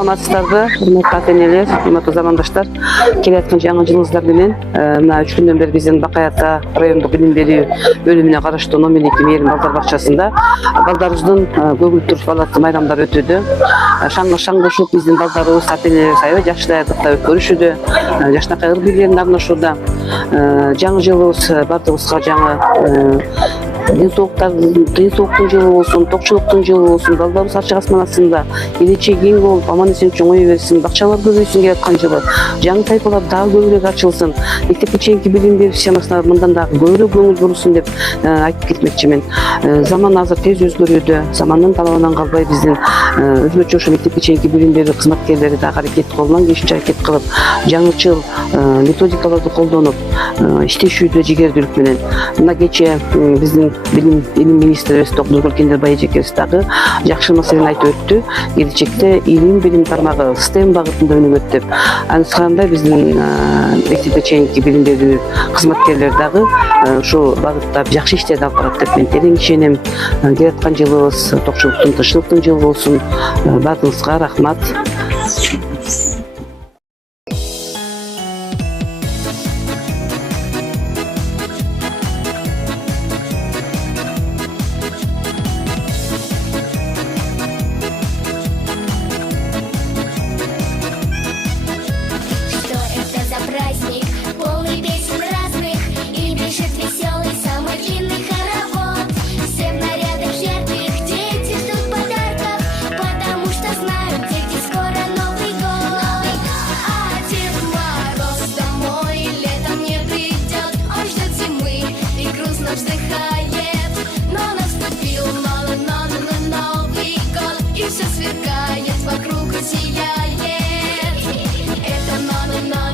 Саламатсыздарбы, урматтуу ата-энелер, урматтуу замандаштар. Келаткан жаңы жылыңыздар менен мына 3 күндөн бери биздин Бакай ата райондук билим берүү бөлүмүнө караштуу номер 2 мээрим балдар бакчасында балдарыбыздын көгүлдүр балаттуу майрамдар өтүүдө. Шаңгышып биздин балдарыбыз ата-энелер аябай жакшы даярдыкта өткөрүшүүдө, жашнакай ыр бирлерин арнашууда. Жаңы жылыбыз бардыгыбызга жаңы денсаулыктун жылы болсун, токчулуктун жылы болсун, балдарыбыз ачык асман астында келечеги кең болуп, аман эсен чоңое берсин, бакчалар көбөйсүн келаткан жылы. Жаңы тайпалар дагы көбүрөөк ачылсын, мектепке чейинки билим берүү системасына мындан дагы көбүрөөк көңүл бурулсын деп айтып кетмекчимин. Заман азыр тез өзгөрүүдө, замандын талабынан калбай биздин өзгөчө ошо мектепке чейинки билим берүү кызматкерлери дагы колунан келишинче аракет кылып, жаңычыл методикаларды колдонуп иштешүүдө жигердүүлүк менен. Мына кечээ биздин билим министрибиз Токтогул Кендербай эжекебиз дагы жакшы маселени айтып өттү. Келечекте илим билим тармагы STEM багытында өнүгөт деп. Анысыкандай биздин мектепке чейинки билим берүү кызматкерлери дагы ушул багытта жакшы иштерди алып барат деп мен терең ишенем. Келаткан жылыбыз токчулуктун, тынччылыктын жылы болсун. Бардыгыбызга рахмат. Праздник, полный песен разных, и бежит веселый, самый длинный хоровод. Все в нарядах ярких, дети ждут подарков, потому что знают, дети, скоро Новый год. А Дед Мороз домой летом не придет, он ждет зимы и грустно вздыхает. Но наступил Новый год, и все сверкает, вокруг и сияет. Это Новый год.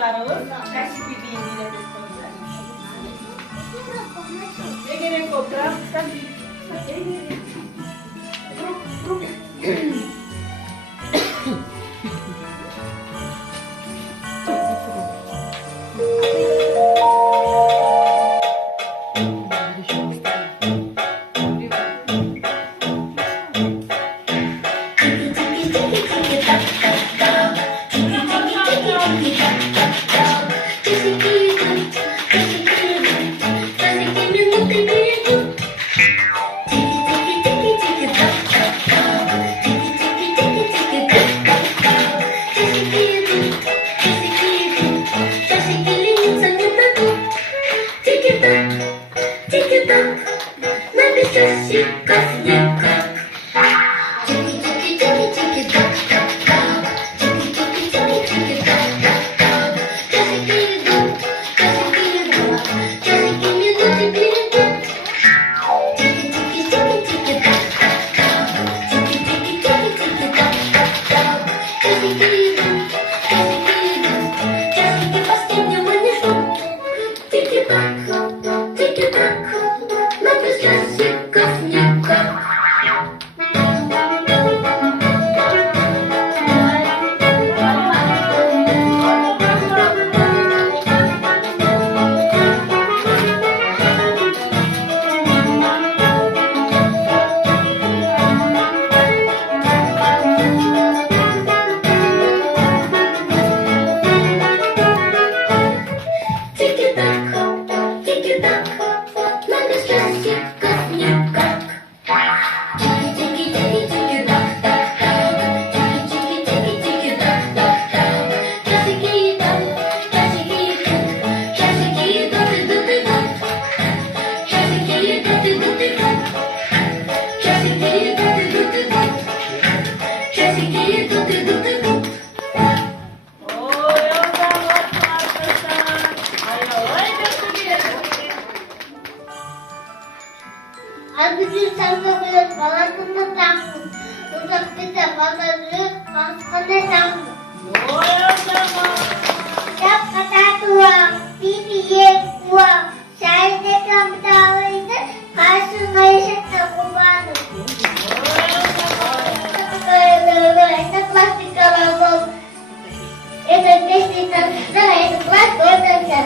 Kızlarımız kaşık birbirine gösteriyor. Ne gerek yok? Abici sen de böyle balatını takmış. Uzak bir de balatını baskını takmış. Yap kata tua, pipiye tua. Şahide kamdağıydı, karşısına yaşatla kubanı. Это классный колобок. Это песня танца, это класс гордося.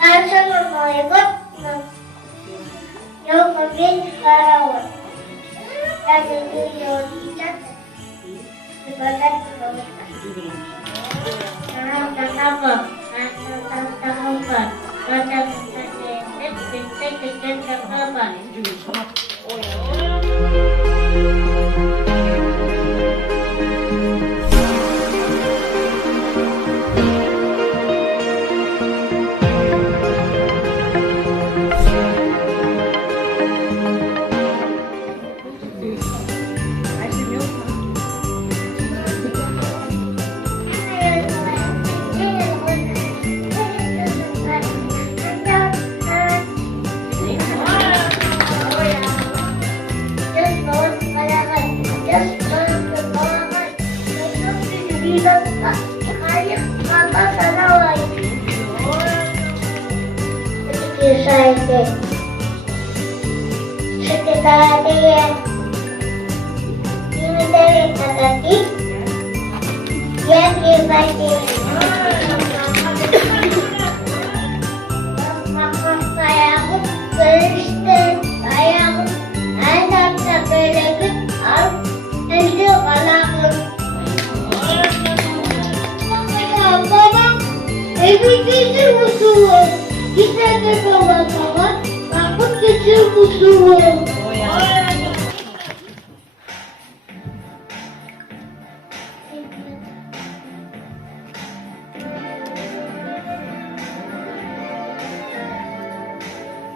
Karşıma maygut yok bir karavut. Hadi duyuyor diyecek. Sebagai sekitar dia ini dari kaki yang dibagi maka saya Kristen saya anak terpilih al itu anak baba evi kişi musun kita kawan-kawan aku kecil musuh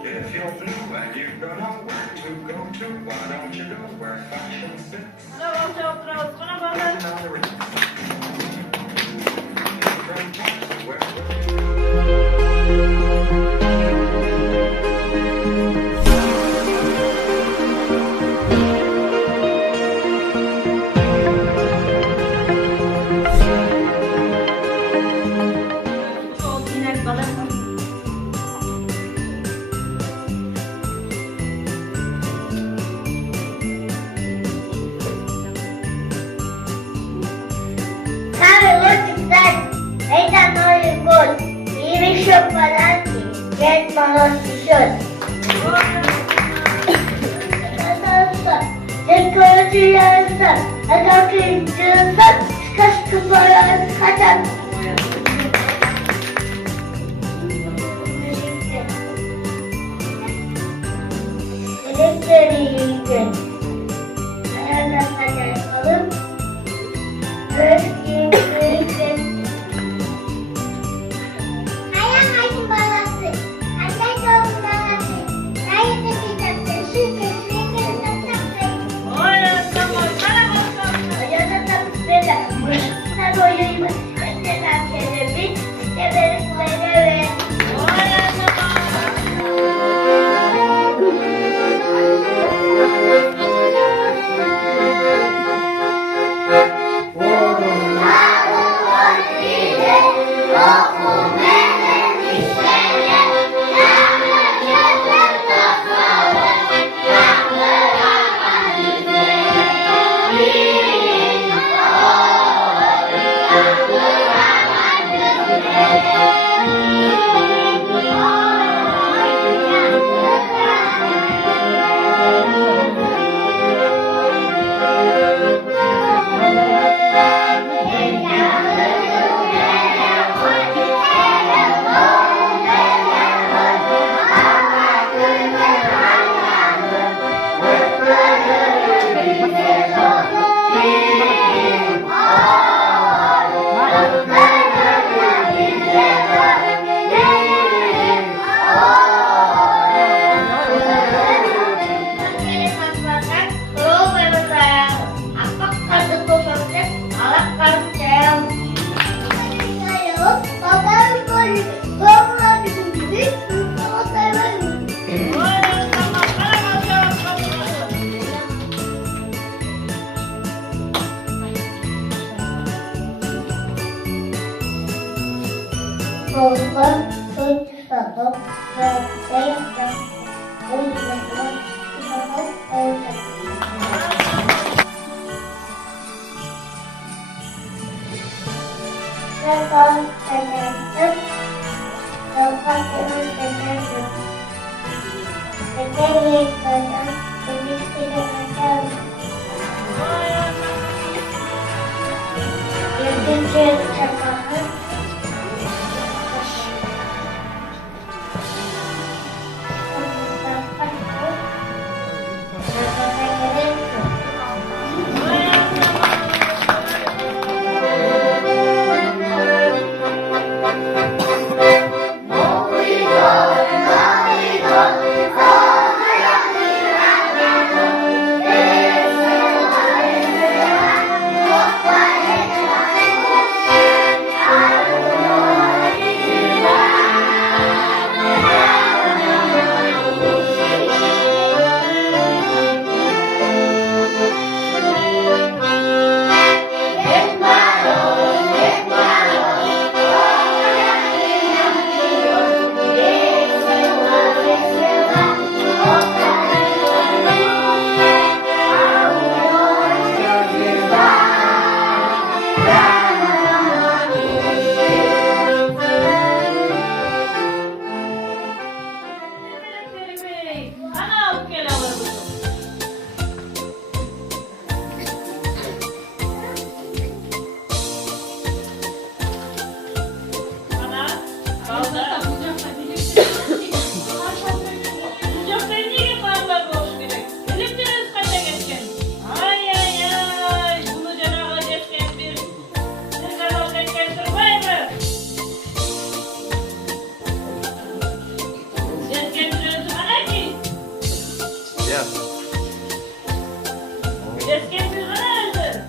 If you're blue and you don't know where to go to, why don't you go where fashion sits? Another is. Get malas t-shirt. Dekorasiyansa, ada kecilsa, kas kepala kaca. Elektrik. Ada kaca kalın. Elektrik. Ayang ayam balası. Ayang ayam balası. Ayam tidak tersuka. Ana alıp gel alalım. Ana, balda. Sıcaktan niye balda boş gerek? Elektriğiniz kaça geçken? Ay ay ay, bunu canağa geçken bir kanal geçken mı? Geçken süresi bana ki. Yeah. Geçken süresi nerede?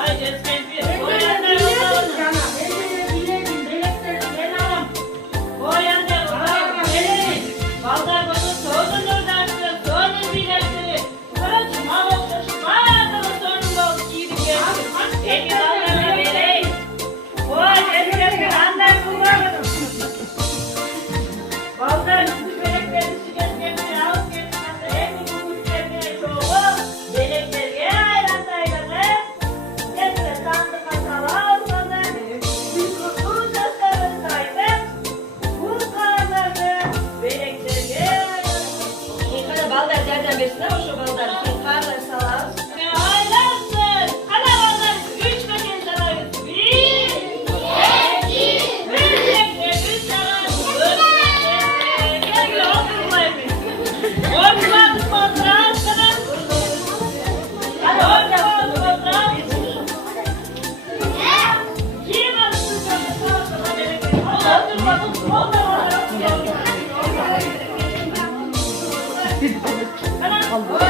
Ay geçken bir. O yanda yok. O yanda yok. Balda bunu sorun oradan. Sorun biletleri. Kırıç maloş. Bana sorun bol giydi geldi. Eni balda vereyim. O geçken bir andan kullanırım. Balda belekleri geçken bir alıp geçmezse eni bu müşteriye çoğu. Belekleri ayran sayılır. Geçme sandık masalar olmadı. Bu seslerini saydım. Bu kararları belekleri ayran. Balдар derden besine o şu balдар. Karlar salar. Aylansın. Hadi ballar. 3 bakın sarayız. 1, 2, 3 sarayız. Gel oturmayın. Oturmayın ballar. Hadi oturmayın ballar. Kim alsın sana belekleri? Oturmayın ballar. Hadi.